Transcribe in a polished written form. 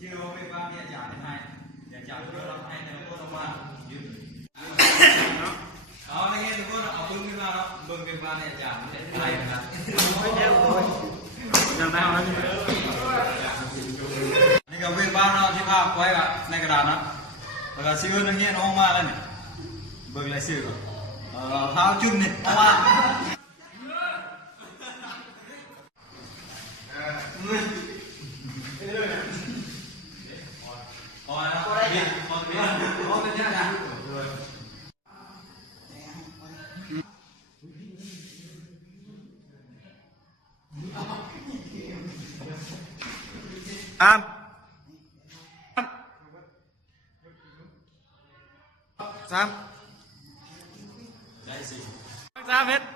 chưa về ba địa trả thế này địa trả cho nó hay là cô đâu mà đó này nghe cô nó bưng cái ba đó bưng cái ba địa trả thế này là làm sao nóนี่ก็เวบ้านเราที่ภาพไว้กับในกระดาษนะเวลาซื้อนั่งเงี้ยน้องมาแล้วเนี่ยเบิ่งอะไรซื้อก่อนเท้าจุ่มเนี่ยเอามาเอาไว้นะนี่เอาตัวนี้เอาตัวนี้นะ3 3 hết